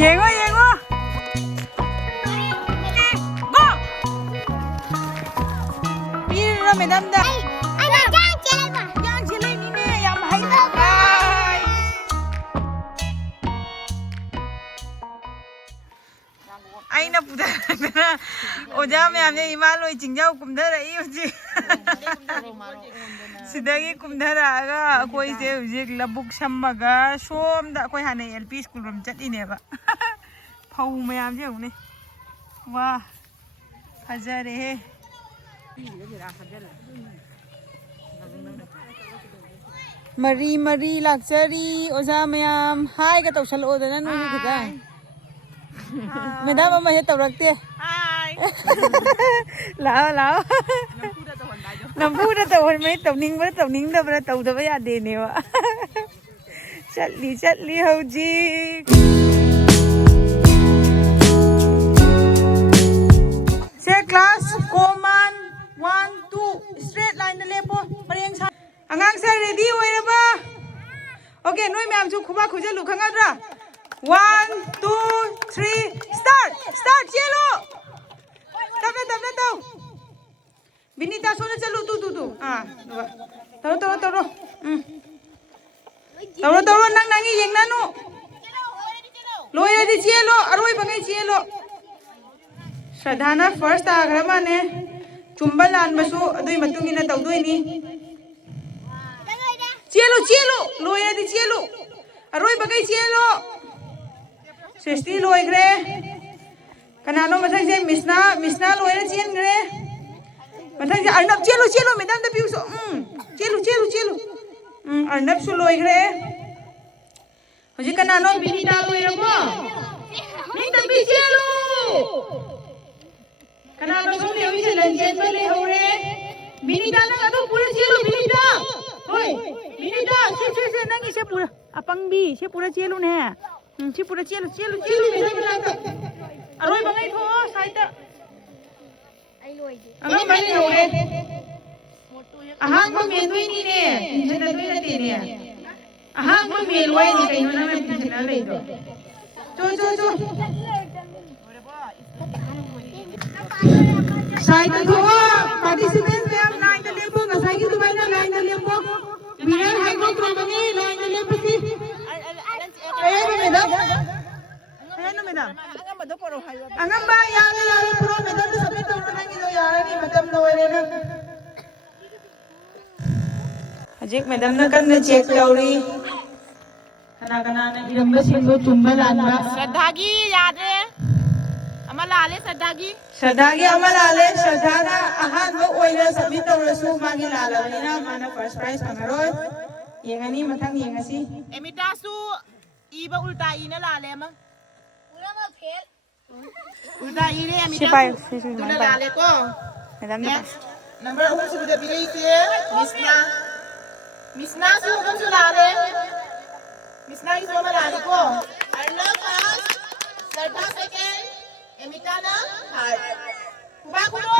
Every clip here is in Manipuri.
Yego, yego. Go. Mira, madam da. Ana jang chele ba. Yang chile ni ne, yang hai na. Ai. Ai na puda na. Oja me amne Himalaya jingjau kumdara I hoji. Sidagi kumdara aga koi se hoji labuk shammaga shom da koi hane LP school rom chat ine ba. Phau mayam je उने. वाह फजरे है मरी मरी लाक्चरी ओजा मयाम हाय का तौसल ओदना नुई खिदा मैडम अमा हे तौरक्ते हाय लाओ लाओ नंबूदा तौहन मैं तौनिंग दबरा तौदबा यादे नेवा चटली हौजी क्लास कॉमन 1 2 स्ट्रेट लाइन लेपो परेंग सा अंगांग से रेडी होइरबा ओके नोय मैम जो खुबा खुजलु खंगाद्रा 1 2 3 स्टार्ट चलो तब तो विनीता सोने चलो तू हां तरो नंगी येंगना नु लोयदी चलो अरोय बंगै चलो श्रद्धाना फर्स्ट आग्रह माने चुम्बल लान बसु अदुई मतुंगी ना तौदोइनी चलो लोया दी चलो अरोय बगै चलो सृष्टि लोयग्रे कनानो मथाई से मिसना लोयरा चेनग्रे मथाई से अर्नब चलो मैडम द पिउसो चलो अर्नब सु लोयग्रे होजि कनानो बिनीता लोयरबो निता बि चलो कनानो सोने अभी से लंचेन पर ले हो रे बिनीता ना तो पूरा चलो बिनीता होय बिनीता से नंगी से पूरा अपंगी से पूरा चलो ने से पूरा चलो मेरा बना तो अरोय बंगाई थो साइता आई लोई दे अंगा बने हो रे आहा को मेदुई नी ने टेंशन दुई ना ते ने आहा को मेलवाई नी कइनो ना मैं टेंशन ले दो चो साइड तो पार्टिसिपेंट्स में हम लाइन द लेपो नसाई की दुबई ना लाइन द लेपो विनर हाइड्रो क्रॉपनी लाइन द लेपो सी मैडम अंगम बा यारे प्रो मैडम सबमिट तो करना की यारे नहीं मतलब लोरे ना अजिक मैडम ने कल ने चेक करी कना ने इरंबा सिंगो चुंबल आनबा श्रद्धागी याद है अमलाले श्रद्धागी अमलाले श्रद्धाना अहानबो ओइना सबमिट तौरसु मागी लालाबनिना माना फर्स्ट प्राइज फंगरोय येंगनी मथंग येंगसी एमितासु इबा उल्टा इना लाले म पूरा में फेल उल्टा इरे एमितासु तुला लाले को मैडम नंबर 1 से बिले से मिसना सु हम लाले मिसना की सोमा लाले को अर्नब फर्स्ट श्रद्धा सेकंड एमिताना थर्ड कुबा कुलो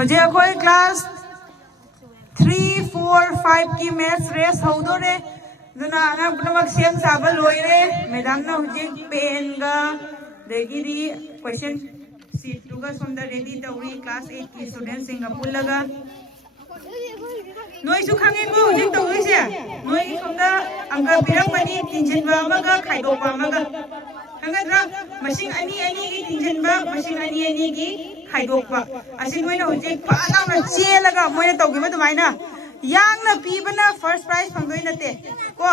हजे अखोय क्लास 3 4 5 की मैथ्स रेस हौदोरे दुना अंगा पुनमक सेम साबा लोइरे मैडम ना हजे पेन गा देगिरी क्वेश्चन शीट टुगा सोंदा रेडी तौरी क्लास 8 की स्टूडेंट सिंगा पुल्लगा नोइसु खांगेको हजे तौरिसे नोइ सोंदा अंगा पिरमनी तिनजनबा अमगा खाइदोपा अमगा खांगद्रा मसिंग अनि की तिनजनबा मसिंग अनि की खाइदोपा असि नोइना हजे फालाउना चेलगा मोइना तौगिबा दुमाइना यांगना पीबना फर्स्ट प्राइज फंगदोइ नते को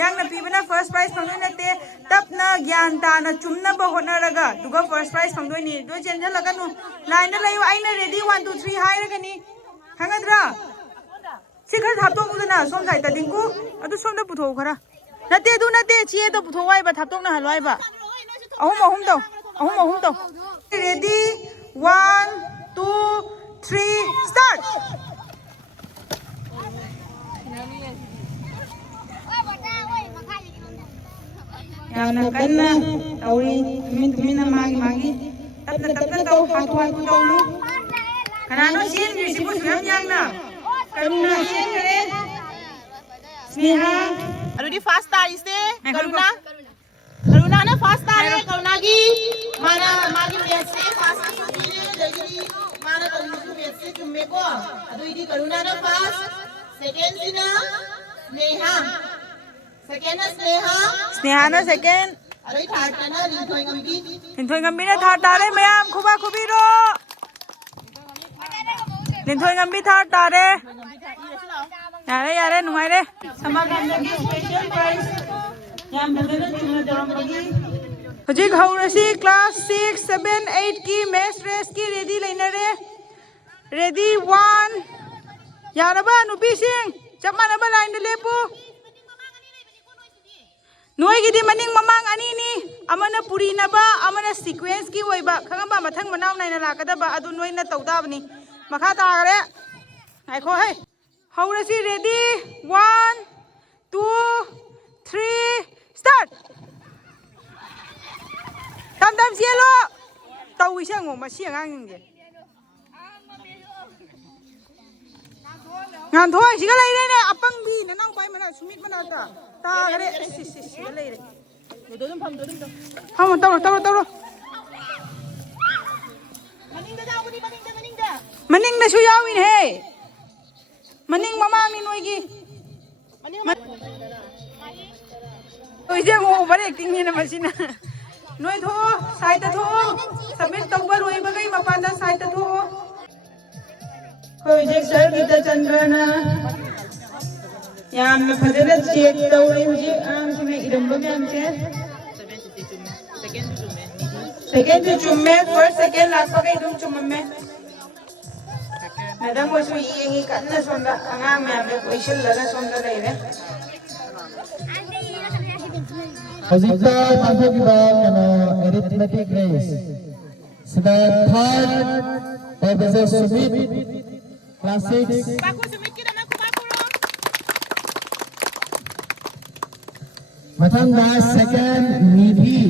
यांगना पीबना फर्स्ट प्राइज फंगदोइ नते तपना ज्ञान ताना चुमनबा होनरगा दुगा फर्स्ट प्राइज फंगदोइनी दो चेंजलगनु लाइन लयो आइना रेडी 1 2 3 हाइरगनी खांगद्रा सिखर थापतोंगुदना सोम साइता दिंकु अदु सोमदा पुथो खरा नते चे तो पुथो वाइबा थापतोंगना हलवाइबा अहुम तो रेडी 1 2 3 स्टार्ट यामना कन्ना तौरी तुमिन मागी तपना तौ हाथु तौलु कनानो चेन सिबु सुयम यांगना करुणा चेन करे स्नेहा अरुदी फास्ट तारिसे करुणा ना फास्ट तारे करुणा की माना मागी बेसे फास्ट सुबीरे लगी माना करुणा बेसे जुम्मे को अरुदी करुणा ना फास्ट सेकंड सिना स्नेहा ना सेकंड अरे थर्ड ना लिंथोय गंबी ने थर्ड तारे मैम खुबा खुबी रो लिंथोय गंबी थर्ड तारे यारे नुंगाई रे समागम की स्पेशल प्राइज याम बदन चुना दरमगी हजिक हौरसी क्लास 6 7 8 की मैथ्स रेस की रेडी लेना रे रेडी 1 यारबा नुपी सिंह चमानबा लाइन दे लेपु नोईगिदी मनिंग ममांग अनी नी अमना पुरी नबा अमना सीक्वेंस की ओइबा खंगबा मथंग मनाव नाइना लाकदबा अदु नोइना तौदाबनी मखा तागरे आइखो है हौरसी रेडी 1 2 3 स्टार्ट तम चेलो तौइसे ngो मसी angang ngàn thôi chỉ có lấy đây này apang bi nó nang pai mana sumit mana ta cái đấy chỉ lấy đấy không tao rồi maning na suyaw in he maning mamang ni noi gi tôi riêng ngô vẫn acting như là mà xin noi tho sai ta tho submit tông ba rồi ba gai ma pan da sai ta tho Hojik sir kita Chandrana yam na phadera check tawri hojik am chume idamba me amche second to chumme first second last pa kai dum chumme madam wo sui yengi kanna sonda angang me amne question lara sonda leire Hojikta tangko kiba kana arithmetic race sida third Professor Sumit Class 6 Mathanga second Nidhi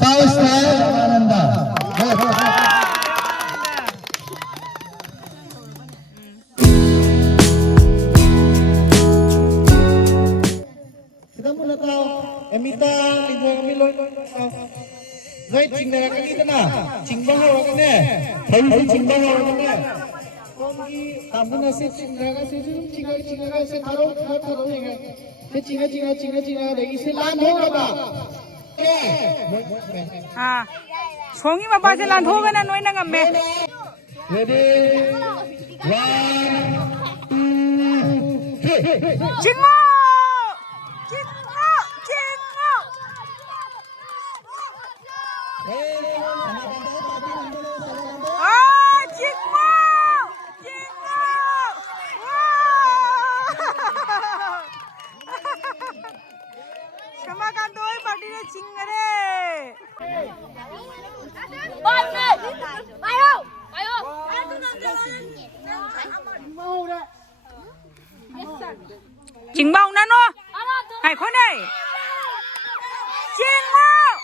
First Ananda Kita muna tahu Emita Lindo kami loy Rồi chỉnh ra cái gì thế nào? Chỉnh bao nhiêu cái này? Thấy chỉnh bao nhiêu cái này? Con đi làm cái này sẽ chỉnh ra cái sẽ chỉnh ra sẽ tháo như thế. Sẽ chỉnh ra để sẽ lan thôi các bạn. à xuống mà ba sẽ làm thua cái này nói năng ngầm mẹ Ready? 1 2 3 chỉnh ngô chỉnh bao nè nó hải khối này chỉnh bao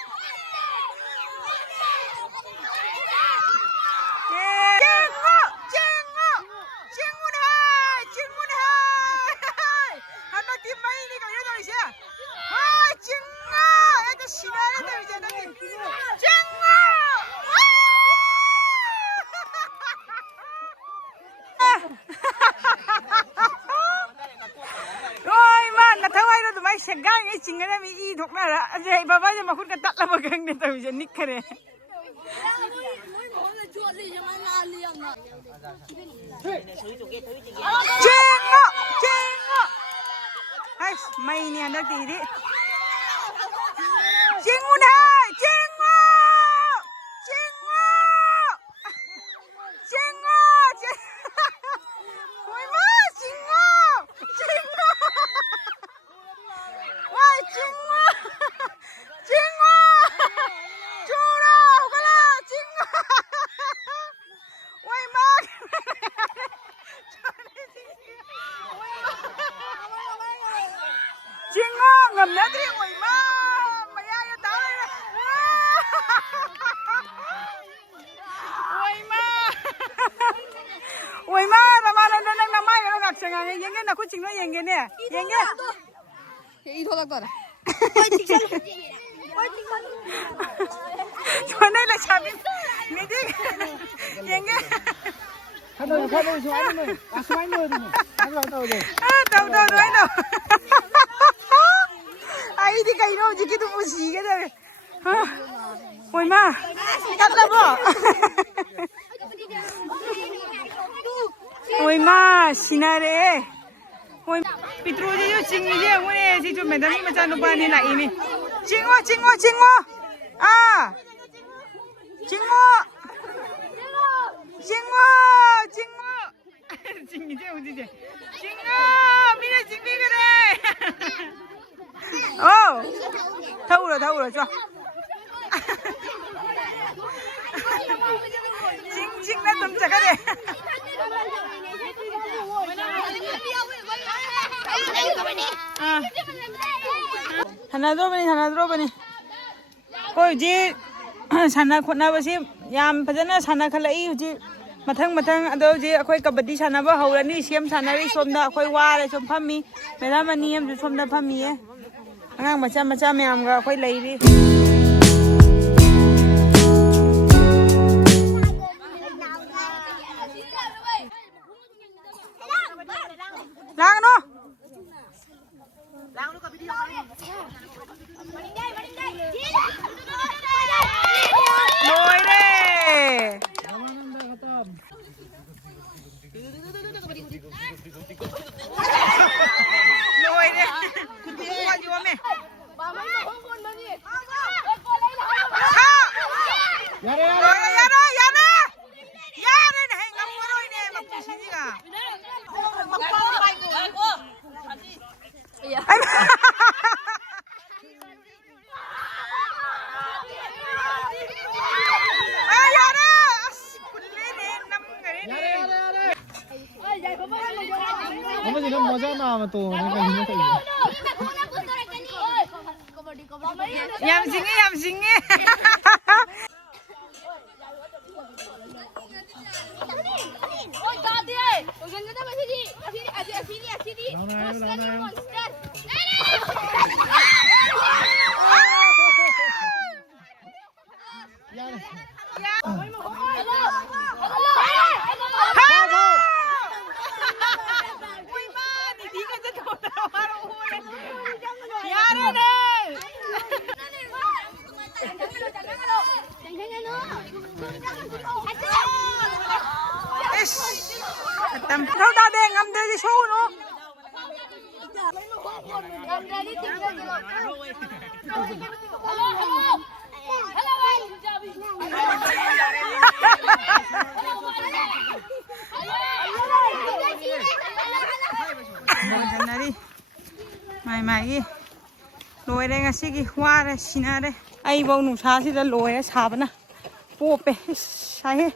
hắn nói tim mấy đi cái đó rồi chứ chỉnh em cái gì đấy rồi chứ chỉnh rồi mà là thằng ai đó tụi mày sẽ gang cái chỉnh cái này bị y thuộc là vậy bà bây giờ mà khuất cái tắt là mà gần để tụi mình nick cái này hay mày nè nó tí đi chỉnh ngon đây chỉnh ôi má chỉnh 징어 ngầm 오이마 마야야 다음에 오이마 나만은 나 마이가 각성하게 얘게 나 고칭 너 얘게네 얘게 이 도닥도라. 전에는 샤비 미디 얘게 하나 좀 아니면 아스마이 넣어야 되네. 하나 넣어야 돼. đâu ai đi cây đâu chứ cái tôi mua xì cái đây ôi ma cắt ra bỏ ôi ma sinare ôi pitro ji yo ching ji ngone ji jo medani ma chanu pa ni lai ni chingwa à chingwa ching ji uji ji chingwa mina ching bi kare thâu rồi cho ching nó tụm chặt cái này 하나 들어보니 거기 이제 산나 콘나버시 얌 파잖아 산나 칼라이 이제 mathang ado je akhoi kabaddi sanaba haurani siam sanari somda akhoi ware som phammi medam ani am somda phammi e angang macha mayam ga akhoi leiri langno ka video loi re lôi đi qua vô mẹ 야래 này ngắm qua rồi nè mặc gì gì cả 어머니는 뭐잖아, 또 내가 힘내서 이거. 얌싱해. Tầm đâu ta đen ngâm đây đi số nữa. Mày lôi đây ngay xí hoa đây xin đây ai bao nụ sa xí đây lôi đây sa bana po pe sai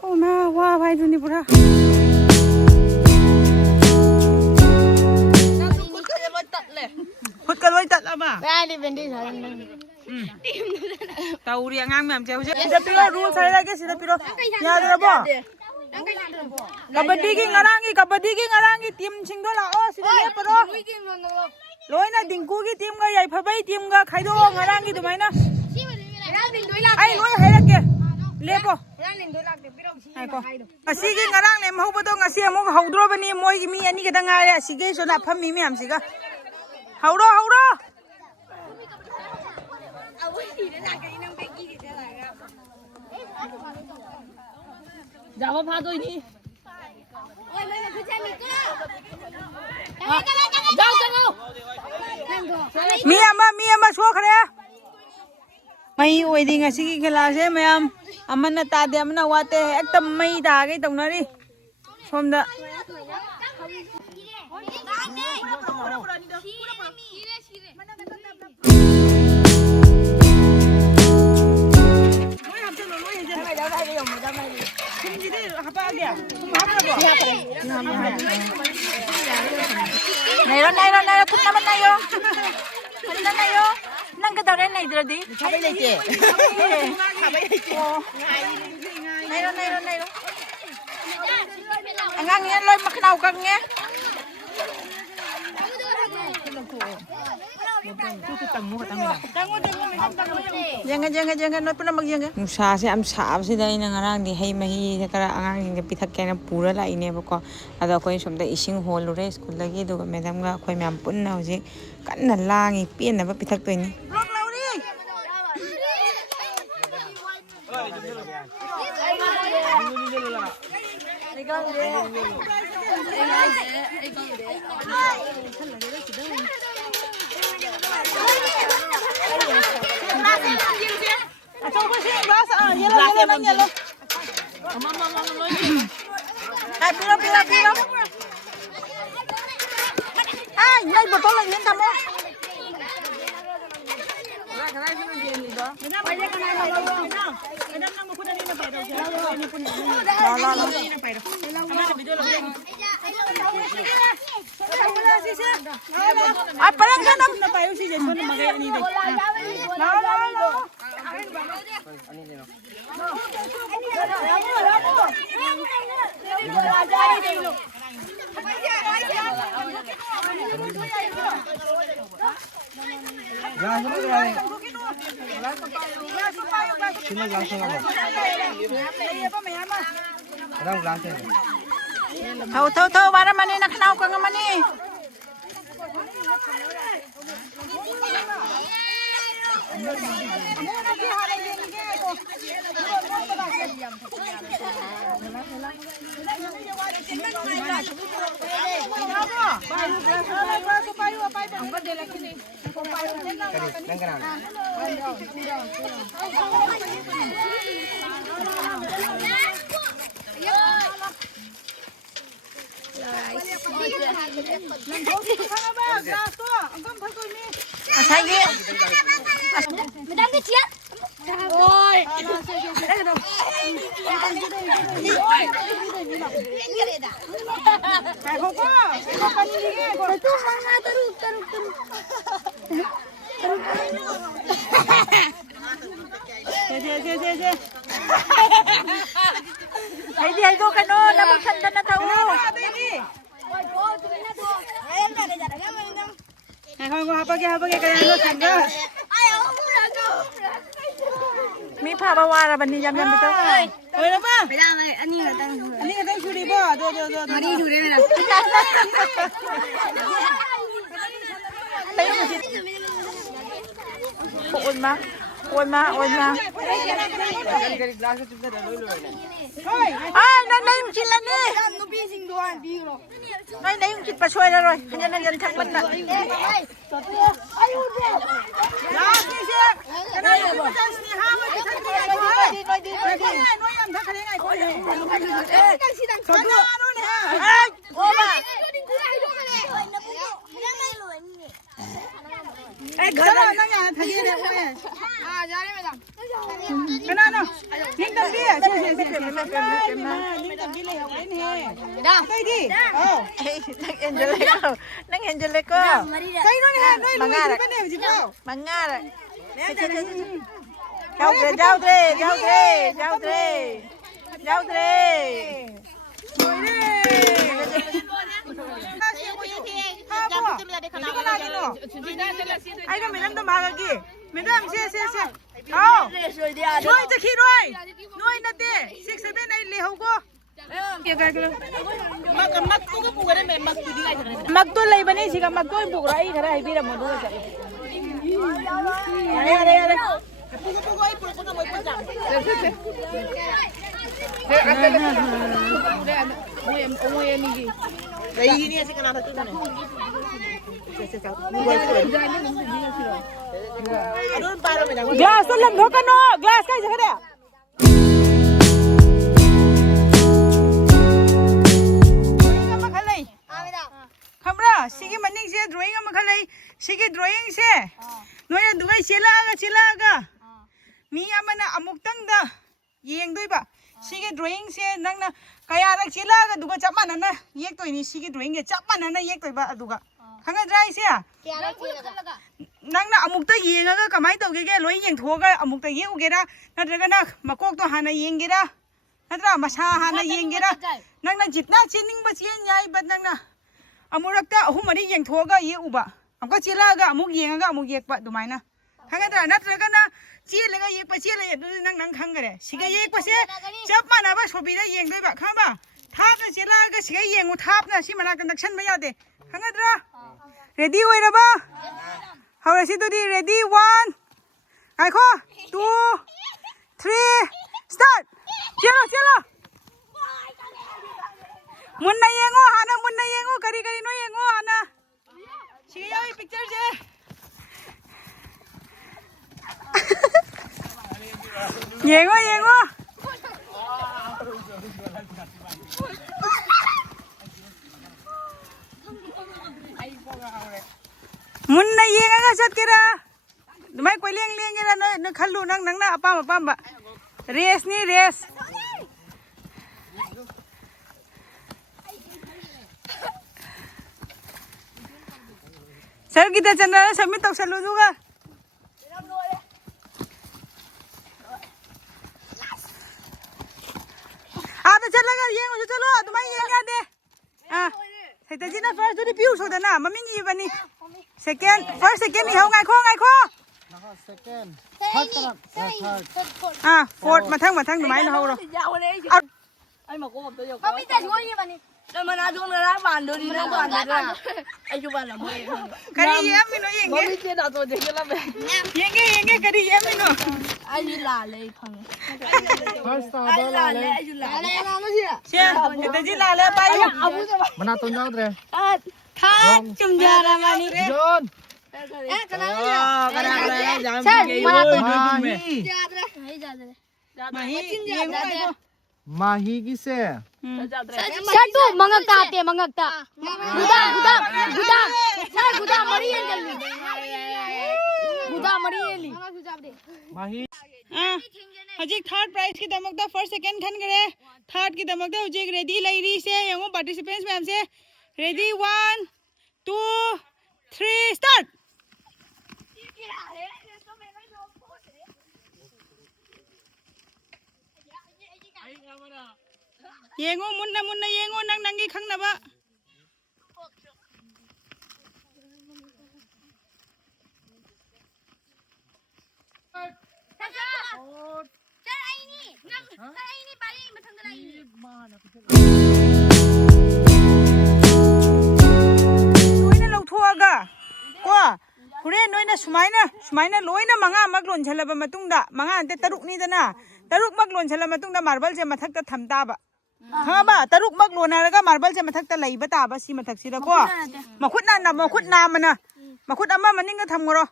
oh ma hoa vai tu ni pura hút cái lôi tật là mà Ai đi bên đi rồi. tàu riêng ngang mềm chéo chứ sida piro rule sai đây cái sida piro nhà đây bo kabaddi ki ngarangi team sing do la o sida le paro lôi na dingku ki team ga yai phabai team ga khaido ngarangi du mai na ai lôi hai la ke lepo ai ko asi ki ngarang lem ho ba do ngasi amok haudro bani moi ki mi ani ka danga ya asi ge so la pham mi am siga haudro Jawa pha tôi đi. mi ama so khare mai oi ding asi ki khela se mayam amana ta de amana wate ekdam mai da ge tongnari somda này nó không nắm bên đây vô ꯅꯩꯗ꯭ꯔꯗꯤ ꯊꯥꯕꯩ ꯂꯩꯇꯦ ꯊꯥꯕꯩ ꯂꯩꯇꯦ ꯅꯩꯔꯣ ꯑꯉꯥꯡꯅꯤꯅ ꯂꯣꯏ ꯃꯈꯅꯥꯎ ꯀꯪꯉꯦ ꯌꯦꯡꯉꯦ ꯅꯣꯏ ꯄꯨꯝꯅꯃꯛ ꯌꯦꯡꯉꯦ ꯅꯨꯡꯁꯥꯁꯦ ꯌꯥꯝ ꯁꯥꯕꯁꯤꯗ ꯑꯩꯅ ꯉꯔꯥꯡꯗꯤ ꯍꯩ ꯃꯍꯤꯁꯦ ꯈꯔ ꯑꯉꯥꯡꯁꯤꯡꯗ ꯄꯤꯊꯛꯀꯦꯅ ꯄꯨꯔ ꯂꯥꯛꯏꯅꯦꯕꯀꯣ ꯑꯗꯣ ꯑꯩꯈꯣꯏ ꯁꯣꯝꯗ ꯏꯁꯤꯡ ꯍꯣꯜꯂꯨꯔꯦ ꯁ꯭ꯀꯨꯜꯗꯒꯤ ꯑꯗꯨꯒ ꯃꯦꯗꯥꯝꯒ ꯑꯩꯈꯣꯏ ꯃꯌꯥꯝ ꯄꯨꯟꯅ ꯍꯧꯖꯤꯛ ꯀꯟꯅ ꯂꯥꯡꯉꯤ ꯄꯦꯟꯅꯕ ꯄꯤꯊꯛꯇꯣꯏꯅꯤ ꯑꯆꯧꯕꯁꯤ ꯒ꯭ꯂꯥꯁ ꯌꯦꯜꯂꯣ ꯅꯪ ꯌꯦꯜꯂꯣ ꯄꯤꯔꯣ ꯑꯥꯏ ꯅꯣꯏ ꯕꯣꯇꯜ ꯂꯩꯌꯦ ꯊꯝꯃꯣ parang ganap na payo si Jason na magay ani dai. Tahu bara mani nak kenal kau ngamani. Madam kecil. Oi. Hai do kano labag sanda na tao. Habag kaya sanda. Mi pabawara ba ni jam bito? Wala ba? Ani Ani suri ba? Do. Ani jure na. Ôi ma. Ai, đây một chị lần đi. Đây một chị bà xoay ra rồi. Nhân nhân thằng mình nè. Gara na nga thagi ne ko eh. जा रहे madam Kanano? Ning tambi ah. Ning tambi le haw din he. Tay di. Oh. Nang Angelic ko. Tay no ne noi lu di ba ne ji ba. Mangar. Giao tre. Rồi đi. Ai ka minam to maga ki. Minam se. Oh. Noi ta khi noi. Noi na te. 6 7 8 le ho ko. Magto lay ba ni siga magto bugra ai khara ai bira modu sa. Are. Pugo ai puro ko moy pajam. Glass to lam dhoka no glass kai jagah de khamra sigi maning se drawing ama khalai sigi drawing se noya dugai chela mi amana amuktang da yengdoi ba sigi drawing se nangna kaya rak chela ga duga chapmana na yek toi ni sigi drawing ge chapmana na yek toi ba aduga khanga drai se nangna amu ꯑꯃꯨꯛꯇ ꯌꯦꯡꯉꯒ ꯀꯃꯥꯏꯅ ꯇꯧꯒꯦꯒꯦ ꯂꯣꯏ ꯌꯦꯡꯊꯣꯛꯑꯒ ꯑꯃꯨꯛꯇ ꯌꯦꯡꯎꯒꯦꯔꯥ ꯅꯠꯇ꯭ꯔꯒꯅ ꯃꯀꯣꯛꯇꯣ ꯍꯥꯟꯅ ꯌꯦꯡꯒꯦꯔꯥ ꯅꯠꯇ꯭ꯔꯥ ꯃꯁꯥ ꯍꯥꯟꯅ ꯌꯦꯡꯒꯦꯔꯥ ꯅꯪꯅ ꯖꯤꯠꯅ ꯆꯦꯟꯅꯤꯡꯕ ꯆꯦꯟ ꯌꯥꯏ ꯕꯠ ꯅꯪꯅ ꯑꯃꯨꯔꯛꯇ ꯑꯍꯨꯝ ꯃꯔꯤ ꯌꯦꯡꯊꯣꯛꯑꯒ ꯌꯦꯛꯎꯕ ꯑꯃꯨꯛꯀ ꯆꯦꯜꯂꯛꯑꯒ ꯑꯃꯨꯛ ꯌꯦꯡꯉꯒ ꯑꯃꯨꯛ ꯌꯦꯛꯄ ꯑꯗꯨꯃꯥꯏꯅ ꯈꯪꯒꯗ꯭ꯔꯥ ꯅꯠꯇ꯭ꯔꯒꯅ ꯆꯦꯜꯂꯒ ꯌꯦꯛꯄ ꯆꯦꯜꯂꯒ ꯑꯗꯨꯗꯤ ꯅꯪ ꯈꯪꯒꯔꯦ ꯁꯤꯒ ꯌꯦꯛꯄꯁꯦ ꯆꯞ ꯃꯥꯟꯅꯕ ꯁꯣꯕꯤꯗ ꯌꯦꯡꯗꯣꯏꯕ ꯈꯪꯕ ꯊꯥꯞꯅ ꯆꯦꯜꯂꯛꯑꯒ ꯁꯤꯒ ꯌꯦꯡꯉꯨ ꯊꯥꯞꯅ ꯁꯤ ꯃꯅꯥꯛꯇ ꯅꯛꯁꯟꯕ ꯌꯥꯗꯦ ꯈꯪꯒꯗ꯭ꯔꯥ रेडी होइरबा हौरसि दुदि रेडी 1 आइखो 2 3 स्टार्ट चलो चलो मुन्ना येंगो करी करी नो येंगो हाना सिगे यावी पिक्चर जे येंगो येंगो मुन्ना येंगा चटकेरा दुमाय कोई लेंग लेंगेरा न खल्लू नंगना अपाम अपाम बा रेस नी race sir Gita Chandra submit तौसलू दुगा आदा चलगा येंगो चलो दुमाय येंगा दे सैतजीना फर्स्ट दुदि पिउ सोदना ममिंग इबनी सेकेंड फर्स्ट सेकेंड नि हो गायखो second third third फोर्थ मथंग दुमाय न होरो ai mà cô tôi không biết tên của gì mà nè rồi mà nói chung là đá bàn được đi đá bàn được à ai chụp bàn là mới करी ये मिनो येंगे có biết tên nào tôi thì lắm vậy येंगे करी ये मिनो ai đi là lấy thằng first ai order là le lấy ai đi là lấy nó gì à छे सैतजी लाले पायो mana ton jaw dre tha chum ra ra mà nè John cái nào gì à sao mà tôi mahi ra ra ấy ra ra माही येंगो mahi gise Satu mangakta ate mangakta. Gudam. Sir gudam mari yan jaldi. Gudam mari yeli. mahi हजिक थर्ड प्राइज की दमकदा फर्स्ट सेकंड खन गरे थर्ड की दमकदा हजिक रेडी लैरी से यंगो पार्टिसिपेंट्स मैम से रेडी 1 2 3 स्टार्ट येंगो मुन्ना येंगो नंगी खंगनबा लोइना लौथोआगा को हुरे नोइना सुमाइना लोइना मंगा मक लोनछलबा मतुंगदा मंगा अंते तरुक नीदना तरुक मक लोनछला मतुंगदा मार्बल से मथकता थमताबा खंगाबा तरुक मक लोनारगा मार्बल से मथकता लैबा ताबा सी मथकसिदा को मखुत नामना मखुत अमा मनिंगा थमगरो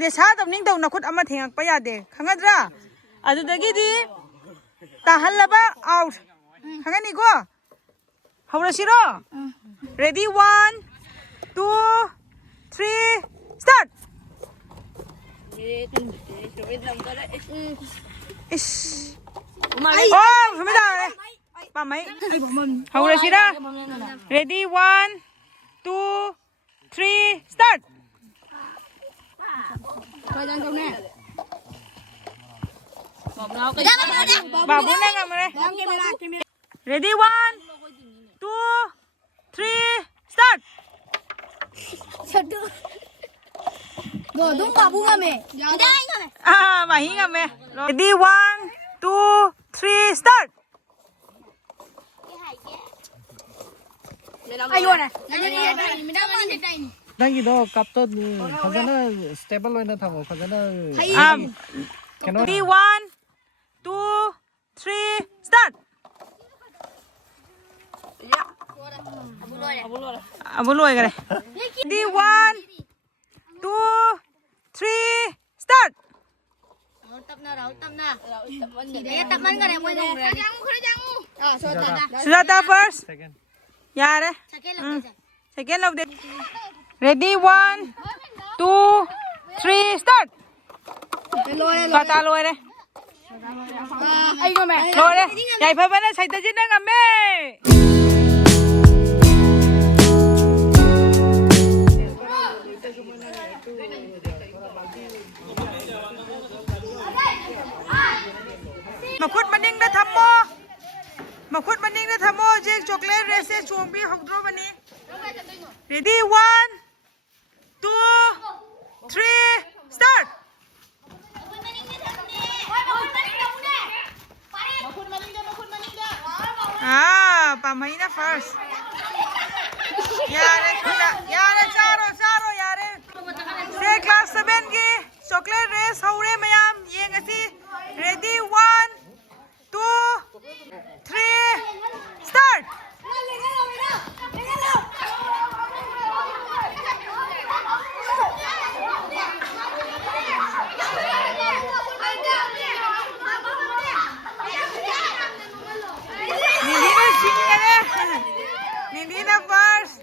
ने सा तबनिंग तौ नखुत अमा थेंगकपा यादे खंगद्रा अदुदगिदी ताहल्लबा आउट खंगनी को हौरसिरो रेडी 1 2 3 स्टार्ट इश ओ हमें दारे पामई हौरसिरा रेडी 1 2 3 स्टार्ट बाबू ने ngam re ready 1 2 3 start Go dong babu ngame. mahi ngam ready 1 2 3 start Ayo na. nangi do kapto ni khajana stable loina thamo khajana ready 1 2 3 start abu loi gare ready 1 2 3 start Sujata first second yare second love ready 1 2 3 start kata loi re Ay go me. loi re yai pha bana saitaji na ngame Ready? 1, 2, 3, start. Ah, pamahina first. Yare, yare, charo, yare. Say class 7 ki chocolate race haure mayam yeng asi. Ready? 1, 2, 3, start. Nindina first.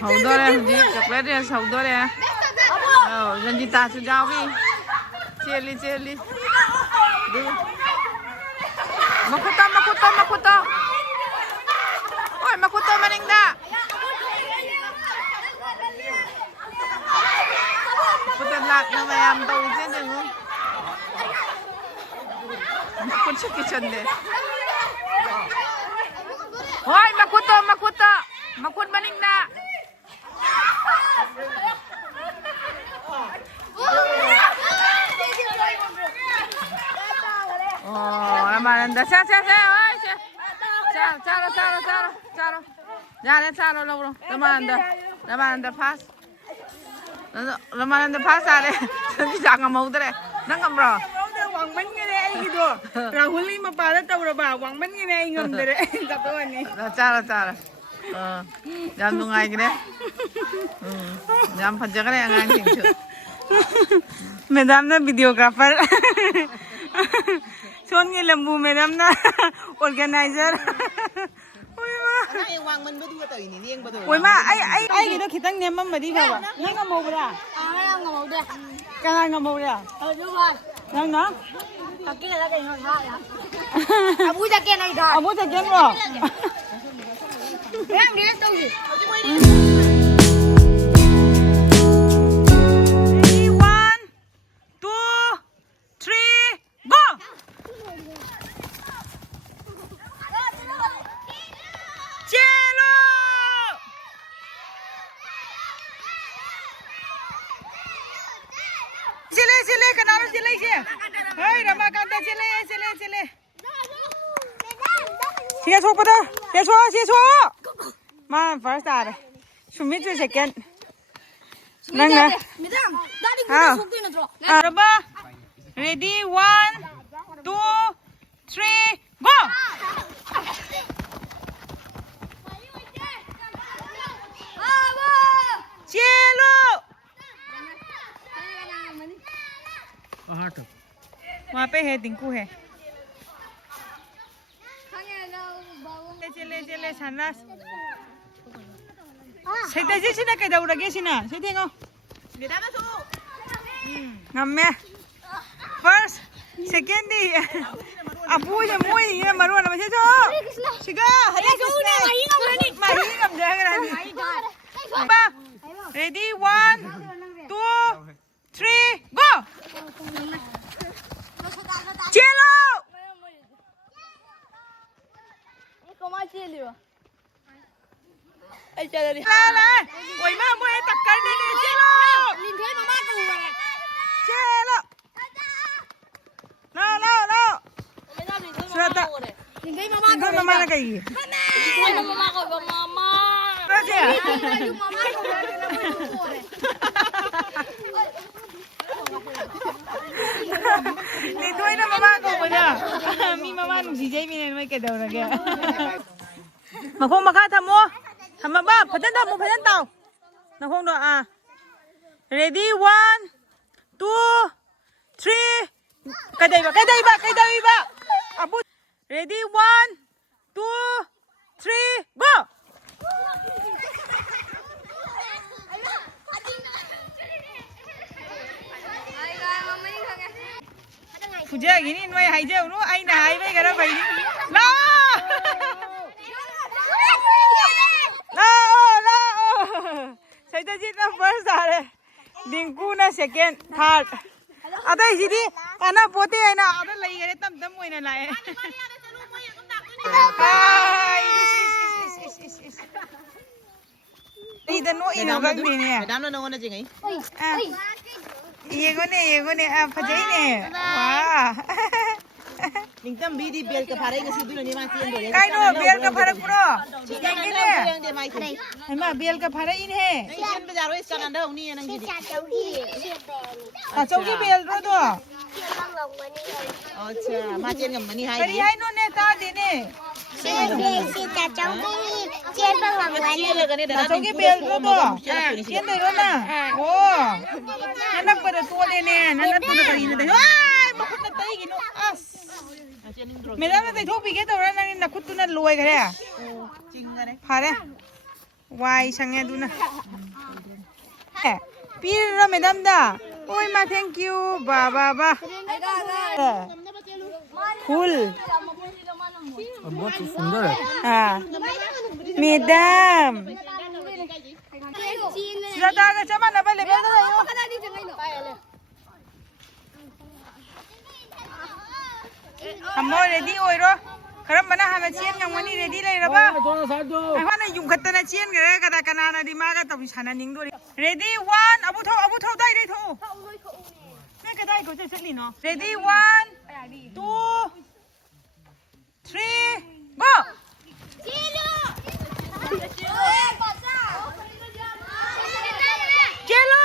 Hậu đi, chocolate đi, hậu đi. Dân đi ta sẽ giao đi. Chia ly. Đi. Makuto. Ôi, Makuto maning da. Makuto lạc na mayam tàu chứ đừng không? Makuto kitchen đi. Ôi, Makuto. Makut maning da. Oh, Ramananda, cha. Charo. Ya lên charo lâu. Ramananda pass. Ramananda pass à đây. Đi chẳng ngầm màu đây. Nó ngầm rồi. Wang bánh cái này cái đó. Rahul ni mapala tao ra ba. Wang bánh cái này ngầm đấy. Kato ani. Charo. Jam nungai cái đấy. Jam phật cái này ngang chỉnh chữ. Madam na videographer. Son nghe lambu madam na organizer. Ôi mà ai cái đó khi tăng nem mà đi đâu à? Nó ngâm màu ra. ngầm màu đây. Cái này ngâm màu ra. Đúng rồi. Nang nó. Cái này là cái nó khác à? Abu ra cái này thôi. Abu ra cái rồi. Em đi đâu gì? Ready, 1, 2, 3, go. Chelo. Chile, kenapa chile sih? Hei, Ramakanta chile. Chia số pada, chia số. Ma first are. Sumit tu second. Nang na. Raba. Ready, 1, 2, 3, go. Chelo. वहाँ पे है दिंकू है चले sunrise सेटाजी Cina कैदाउरगे Cina सेथेंगो ngame first second di abu je moi ye maru na se jo siga hare krishna mahi ngam jagrani ba ready 1 2 3 go chelo Koma chelo. Ai chơi đi. la oi ma moi takkar ni chelo Linh thế mà ba cùng rồi. chelo no Surata Linh thế mà tinggal mama na kai Ay, na mama ko, mama. Raja Yung mama ko, Litoy na mama ko ba na? Mi mama nung si Jamie na may kadaw na kaya. Makong makata mo. Tama ba? Padan tao. Nakong do ah. Ready? 1, 2, 3. Kaday ba? Abu. Ready? 1, 2, 3, go! Puja gini noi hai je nu ai na hai mai gara bai la la ꯃꯩꯇꯩꯖꯤꯠꯅ ꯐꯥꯔꯁ ꯇꯥꯔꯦ ꯗꯤꯡꯀꯨꯅ ꯁꯦꯀꯦꯟ ꯊꯥꯔꯠ ꯑꯇꯩꯁꯤꯗꯤ ꯀꯥꯟꯅ ꯄꯣꯠꯇꯦ ꯍꯥꯏꯅ ꯑꯥꯗ ꯂꯩꯈꯔꯦ ꯇꯞ ꯇꯞ ꯑꯣꯏꯅ ꯂꯥꯛꯑꯦ ꯏꯗ ꯅꯣꯛꯏꯅꯣ ꯈꯪꯗꯦꯅꯦ ꯃꯦꯗꯥꯝꯅ ꯅꯉꯣꯟꯗ ꯆꯤꯡꯉꯩ ꯌꯦꯡꯉꯣꯅꯦ ꯐꯖꯩꯅꯦ ꯋꯥ ꯅꯤꯡꯇꯝꯕꯤꯗꯤ ꯕꯦꯜꯀ ꯐꯥꯔꯛꯏ ꯉꯁꯤꯗꯨꯅꯅꯦ ꯃꯥ ꯆꯦꯟꯗꯣꯔꯦ ꯀꯥꯏꯅꯣ ꯕꯦꯜꯀ ꯐꯥꯔꯛꯄ꯭ꯔꯣ ꯌꯦꯡꯒꯦꯅꯦ ꯌꯦꯡꯗꯦ ꯃꯥꯏ ꯈꯔ ꯍꯩꯃꯥ ꯕꯦꯜꯀ ꯐꯥꯔꯛꯏꯅꯦ ꯅꯪ ꯆꯦꯟꯕ ꯌꯥꯔꯣꯏ ꯁ꯭ꯀꯥꯟ ꯍꯟꯊꯍꯧꯅꯤꯌꯦ ꯅꯪꯒꯤꯗꯤ ꯑꯆꯧꯒꯤ ꯕꯦꯜꯔꯣꯗꯣ ꯑꯠꯆꯥ ꯃꯥ ꯆꯦꯟ ꯉꯝꯒꯅꯤ ꯀꯔꯤ ꯍꯥꯏꯗꯤ ꯍꯥꯏꯅꯣꯅꯦ ꯇꯥꯗꯦꯅꯦ ꯑꯆꯧꯒꯤ ꯕꯦꯜꯔꯣꯗꯣ ꯆꯦꯟꯗꯣꯏꯔꯣ ꯅꯪ ꯑꯣ ꯅꯅꯛꯄꯗ ꯇꯣꯜꯂꯦꯅꯦ ꯅꯅꯛꯄꯗ ꯀꯔꯤꯅꯣ ꯃꯈꯨꯠꯅ ꯇꯩꯒꯤꯅꯣ ꯑꯁ ꯃꯦꯗꯥꯝꯅ ꯇꯩꯊꯣꯛꯄꯤꯒꯦ ꯇꯧꯔ ꯅꯪ ꯅꯈꯨꯠꯇꯨꯅ ꯂꯣꯏꯈꯔꯦ ꯐꯔꯦ ꯋꯥꯏ ꯁꯪꯉꯦ ꯑꯗꯨꯅ ꯄꯤꯔꯔꯣ ꯃꯦꯗꯥꯝꯗ ꯍꯣꯏ ꯃꯥ ꯊꯦꯡꯀ꯭ꯌꯨ ꯕꯥ ꯕꯥ ꯕꯥ फूल बहुत सुंदर है हाँ मैडम श्रद्धा का मानव लेवल हम रेडी ओइरो खरमबना हाना चेन ngमनी रेडी लेरबा हाना युमखतना चेन गरे कदा कनाना दि मागा तबि साना निंगदोरि रेडी 1 अबु थौ दाइ रे थौ ने कदाइ को चली नो रेडी 1 2 3 go चलो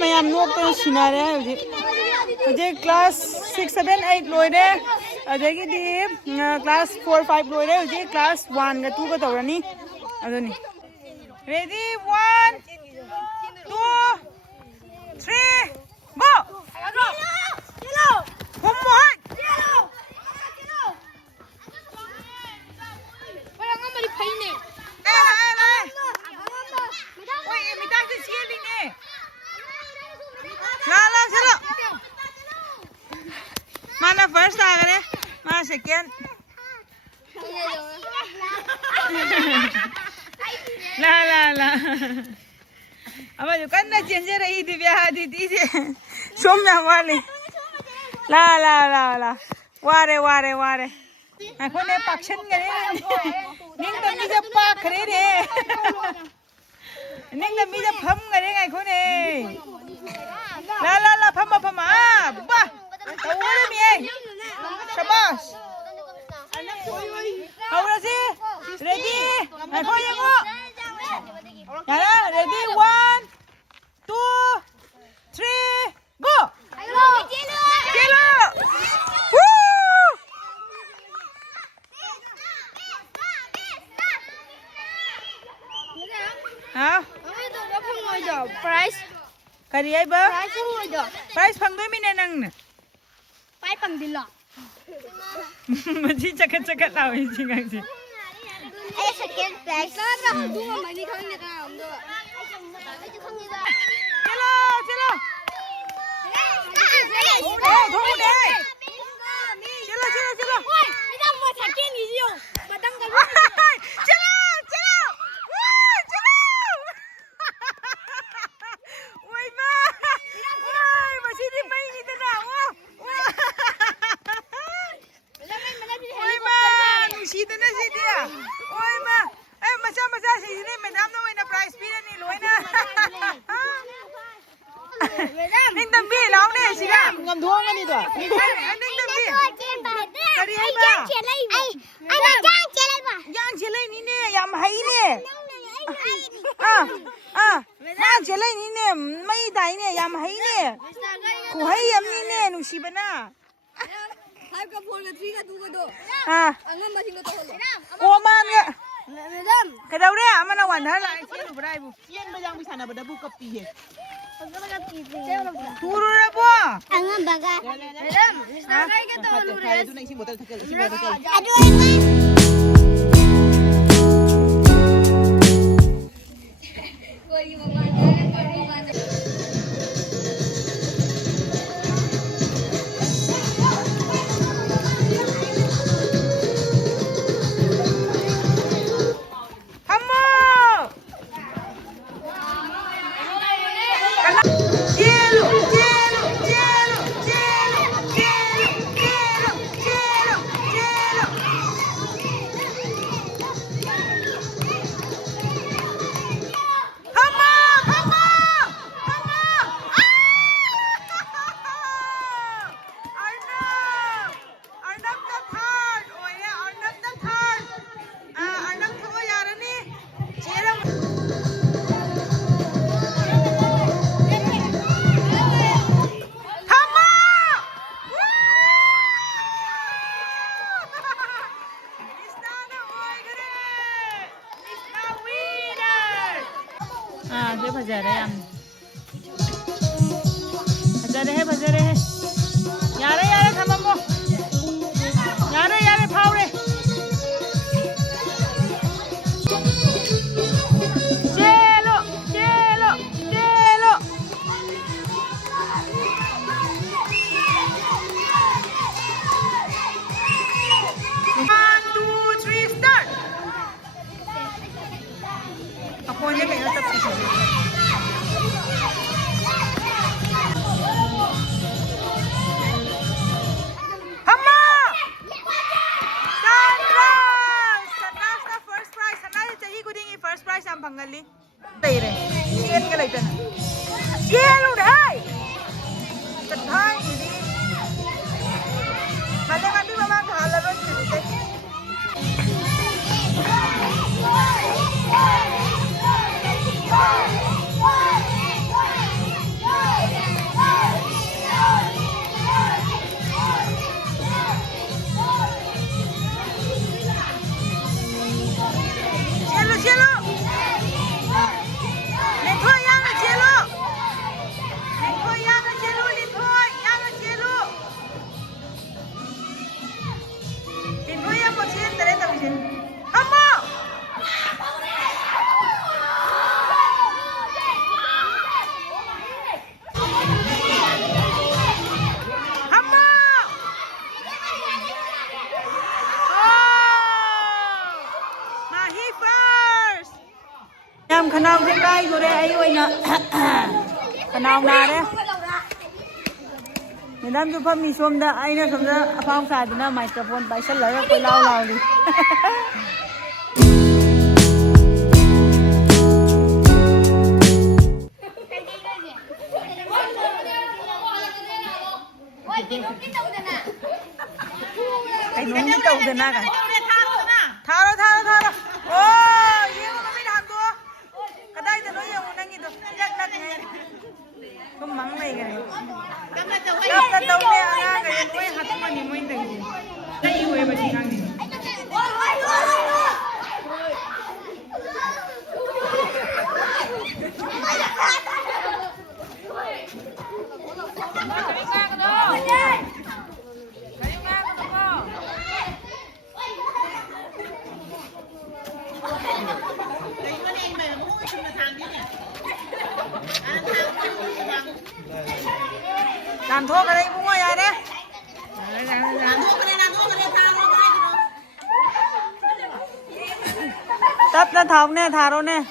मैम नोक सिनारे हजे क्लास 6 7 8 लोरे अदगी क्लास 4 5 लोरे हजे क्लास 1 का 2 का तौरनी अदनी रेडी 1 2 3 गो चलो होमवर्क चलो माना फर्स्ट आ गए माना सेकेंड ला ला ला अब जो करना चेंज रही दिव्या दीदी से सोम्या वाली ला ला ला ला वारे वारे वारे आखो ने पक्षन करे निंग तमी जब पाख रे रे निंग तमी जब फम करे आखो ने ला ला ला फमा फमा बा तौरे मिए शाबाश हाउरा से रेडी आखो यंगो यारा रेडी 1 2 3 गो चलो हाँ प्राइस करी आई बा प्राइस होइदो प्राइस फंगदोय मिने नंगने पाइ पंदिलो मजी चकत चकत लावे जिंगांसी ए सेकेंड प्राइस ला दुआ मनी खंने का हमदो चलो चलो ओ धोमु दे चलो चलो चलो ओए इधर मो छके नीजियो बदम कर चलो चलो चलो ओए मा ओए मसीदी मई नी तना ओए मा नुसीदना सीदिया ओए मा ए मचा मचा सीने मैडम नो ओइना प्राइस पीरनी लोइना ning tambi laune siga ngam dhongani do ning tambi kari hai ba ana jang chelai ba yang chelai ni ne yam hai ne na chelai ni ne mai dai ne yam hai ne ku hai yam ni ne nusibana 5 का 4 का 3 का 2 का 2 angam ma singo to o man ga madam kadaure amana wan thar lai chen bu dai bu yen ba jang bi sana ba da bu kapi he turu ra bo angam baga madam nagai ke to lu kaya du nang si botol thakal si botol aduh फजरे है यारे थममो यारे फावरे चलो 1 2 3 start เอาคนยังไงเราจะปิดfirst prize ang panggali. Tayre. Siyan ka lang dyan. Siyan lo dahil! Katay, hindi. Mali kami mamang halaro siya. Cielo! Lithoy yang na cielo! Lithoy yang mo cielo, tare tabi cielo. Hamo! Em khăn trên đây rồi đây ấy ơi nè khăn nào đấy người ta chụp phim xôm đó ai nó xôm đó phong xài tụi nó microphone bay sẽ lấy cái lau đi cái nón tàu thế nào cả thao rồi ôi yêu nó mới làm tôi cái đây thì nó yêu nó nghĩ tôi lắc này không mắng này cái cái tàu này ăn cái mới hạt mà nhìn mới thấy gì đây yêu em mà chỉ ăn gì làm thuốc ở đây cũng ngồi đấy làm thuốc ở đây tấp nó thòng nè thả đâu nè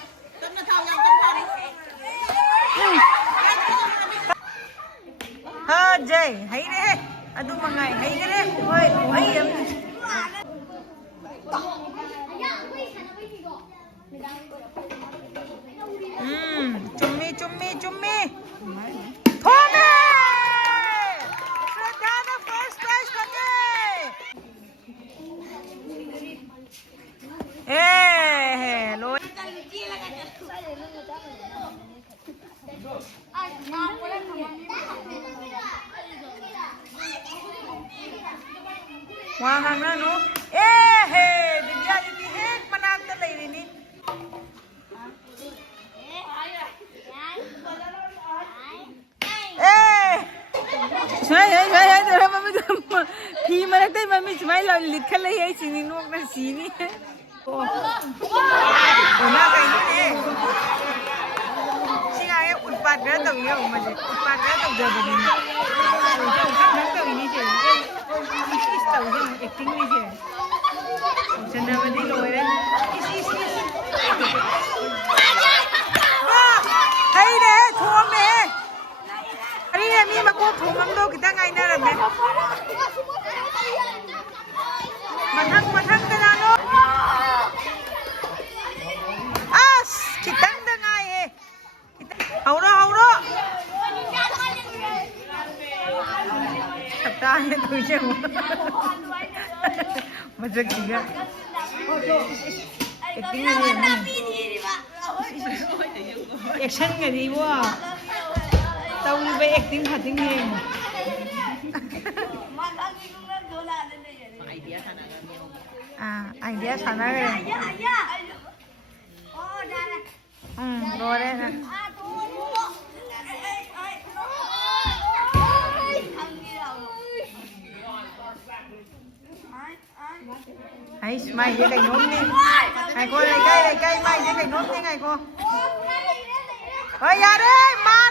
ha dây thấy đấy anh tu bằng ngày thấy cái đấy ôi ôi em chummi Thome Shraddha the first prize kage eh lo wang hang na no eh Divya ji hek manak ta lai ri ni Saya terus mami tu, di mana tu mami cuma lalu lihat lagi sini nuak dan sini. Oh, nak kain ni. Sini ayah utpat kerana tahu ya, macam utpat kerana tahu jadi ni. Kan tahu ini je. Is tahu je acting ni je. Cendera badi loy deh. Is. Wah, hai deh, thom deh. Hari ni mak ko thomam do kita ngai na ram deh. Mathang kana no. As kitang da ngai he. Hauro. Kata hai tu je. Macam kiga. Acting ni. Action ke ni wah. Tahu ni baik acting hati ni. Idea sana ke? Boleh. Hay mày với cái nhóm đi. Ngày cô lại cây mai với cái nhóm đi ngày cô. Ơi ra đi, ma